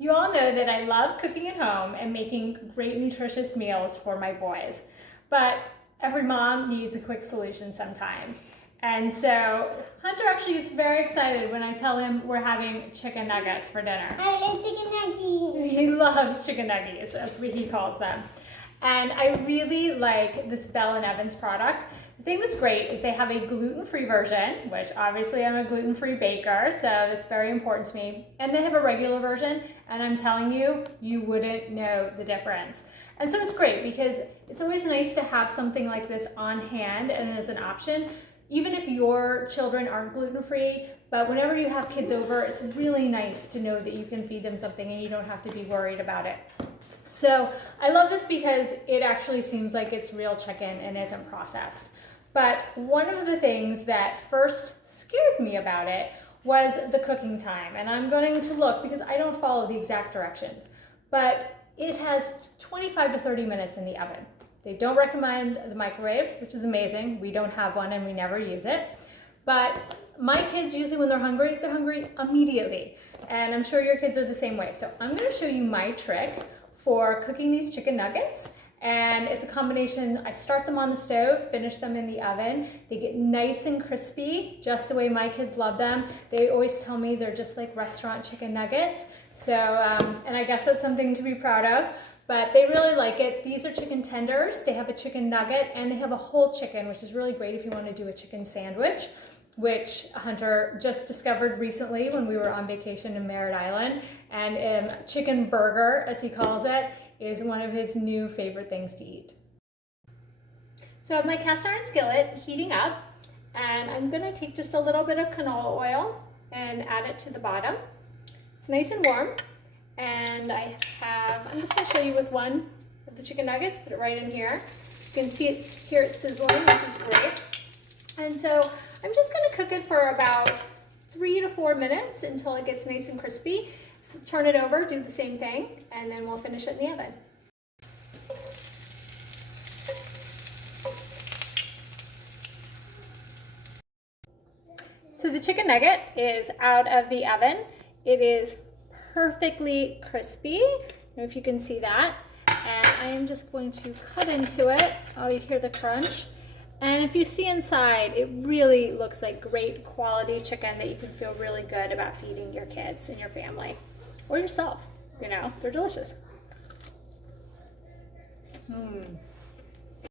You all know that I love cooking at home and making great nutritious meals for my boys, but every mom needs a quick solution sometimes. And so Hunter actually gets very excited when I tell him we're having chicken nuggets for dinner. I like chicken nuggets. He loves chicken nuggets, as he calls them. And I really like this Bell & Evans product. The thing that's great is they have a gluten-free version, which obviously I'm a gluten-free baker, so that's very important to me. And they have a regular version, and I'm telling you, you wouldn't know the difference. And so it's great because it's always nice to have something like this on hand and as an option, even if your children aren't gluten-free, but whenever you have kids over, it's really nice to know that you can feed them something and you don't have to be worried about it. So I love this because it actually seems like it's real chicken and isn't processed. But one of the things that first scared me about it was the cooking time. And I'm going to look because I don't follow the exact directions, but it has 25 to 30 minutes in the oven. They don't recommend the microwave, which is amazing. We don't have one and we never use it. But my kids usually when they're hungry immediately. And I'm sure your kids are the same way. So I'm gonna show you my trick for cooking these chicken nuggets. And it's a combination, I start them on the stove, finish them in the oven. They get nice and crispy, just the way my kids love them. They always tell me they're just like restaurant chicken nuggets. So, and I guess that's something to be proud of, but they really like it. These are chicken tenders. They have a chicken nugget and they have a whole chicken, which is really great if you want to do a chicken sandwich, which Hunter just discovered recently when we were on vacation in Merritt Island. And chicken burger, as he calls it, is one of his new favorite things to eat. So I have my cast iron skillet heating up, and I'm gonna take just a little bit of canola oil and add it to the bottom. It's nice and warm, and I'm just gonna show you with one of the chicken nuggets, put it right in here. You can see hear it sizzling, which is great. And so I'm just gonna cook it for about 3 to 4 minutes until it gets nice and crispy. So turn it over, do the same thing, and then we'll finish it in the oven. So the chicken nugget is out of the oven. It is perfectly crispy. I don't know if you can see that. And I am just going to cut into it. Oh, you hear the crunch. And if you see inside, it really looks like great quality chicken that you can feel really good about feeding your kids and your family. Or yourself, you know, they're delicious.